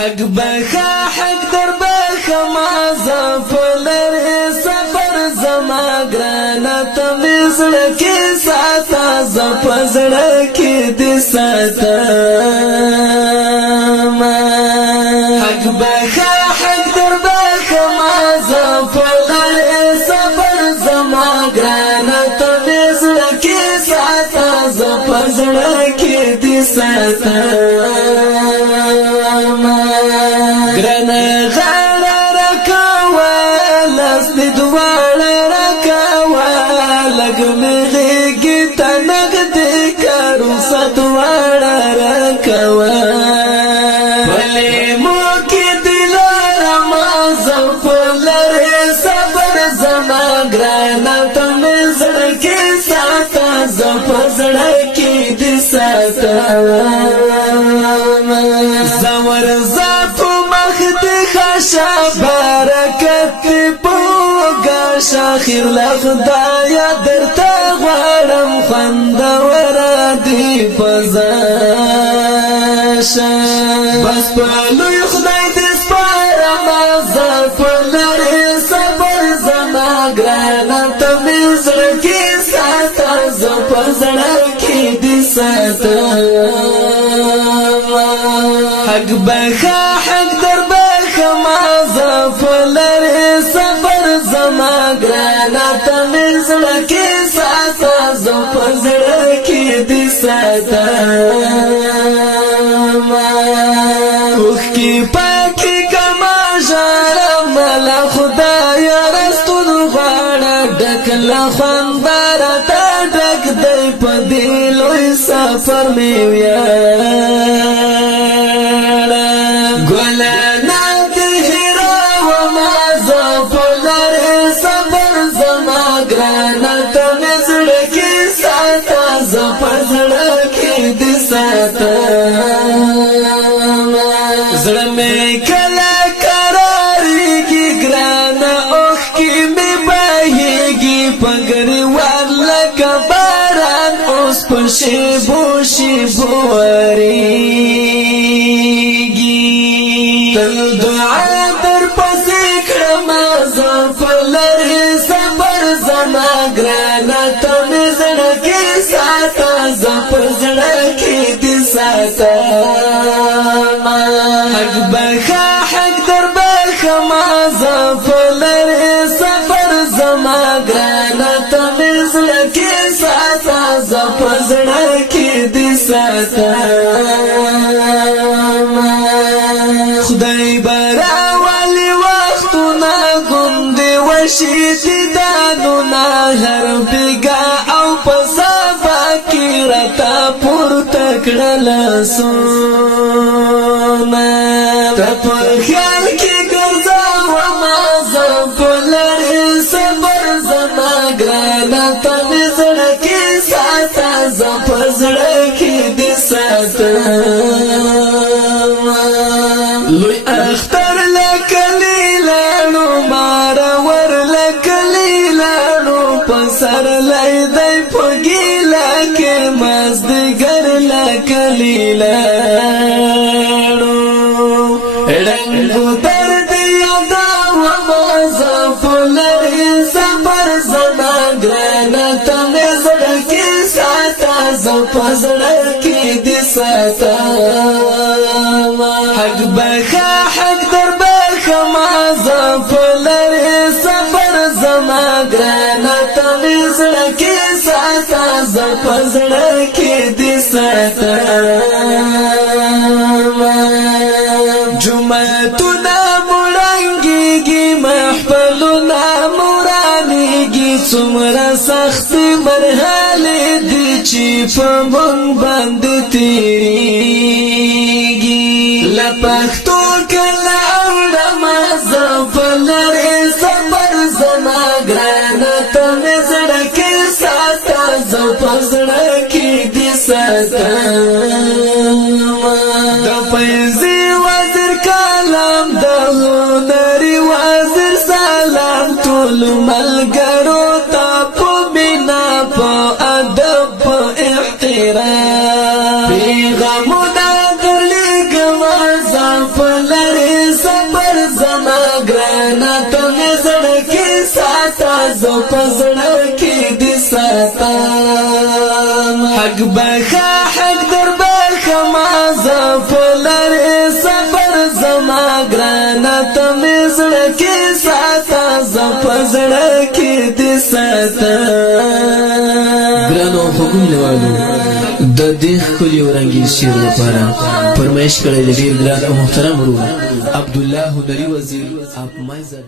حق بخا حق در بخا ما زفلر سفر زما گرانا تمیز لکی ساتا زفزر کی دی ساتا حق بخا حق در بخا ما زفلر سفر زما گرانا تمیز لکی ساتا زفزر کی دی ساتا زور زاپ مخد خشا برکت بوگا شاخر لخدایا در تغوارم خند ورادی فزاشا بس پلوی خدای دس پارم زفلر صبر زما گرانا تمیز رکی ساتا زفزر کی دی ساتا حق بخا حق در بخا ما زفلر صبر زما گرانا تمیز رکی ساتا زفزر کی دی ساتا اوخ کی پاکی کما جارا ملا خدایا رستون غانا ڈک لخوندارا تا ڈک دی پا دیلوی سفر میویانا گولانا دهیرا وما زفلر صبر زما گرانا تمیز رکی ساتا زفر زرکی دی ساتا زرمی کلا کراریگی گرانا اوخ کی می باہیگی پگری واللکا باران اس پشیبو شیبو وریگی تل دعا در پسیکڑا ما زفلر صبر زما گرانا تمیز رکی ساتا زفر زرکی دی ساتا حق بخا حق در بخا ما زفلر سفر زما گرانا تمیز لکی ساتا زفزر کی دی ساتا خدای برا والی وقتنا گندی وشیدی دانونا هر بگا او پسابا کی رتا پور تکڑل سونا تپر خیال کی گرزا وما زفلر صبر زما گرانا تمیز رکی ساتا زفزر کی دی ساتا لوی اختر لکلیلانو مارا ور لکلیلانو پسر لائدائی پگیلا کے مازدگر لکلیلانو رنگو درد یادا وما زفلر صبر زما گرانا تمیز رکی ساتا زفزر کی دی ساتا حق بخا حق در بخا ما زفلر صبر زما گرانا تمیز رکی ساتا زفزر کی دی ساتا جمعتنا مرانگیگی محفلنا مرانیگی سمرا سخت مرحالی دی چی پمون بند تیریگی لپختو کلا اوڑا زفلر صبر زما گرانا تمیز رکی ساتا زفزر کی دی ساتا دا پیزی وزر کالام دا هنری وزر سالام طول ملگرو تا پو بنا پو ادب پو احترام پیغمو دا درلی گوا زفلر پزړه کې دې ساتم حق بخا حق در بخا ما زفلر صبر زما ګرانه ته مزړه کې ساته زپزړه کې دې ساتم ګرانو حکم لوالو د دې خولي ورنګي شیر لپاره فرمایش کړی د ډیر ګران او محترم ورور عبد الله هنری وزیر اپ مایزر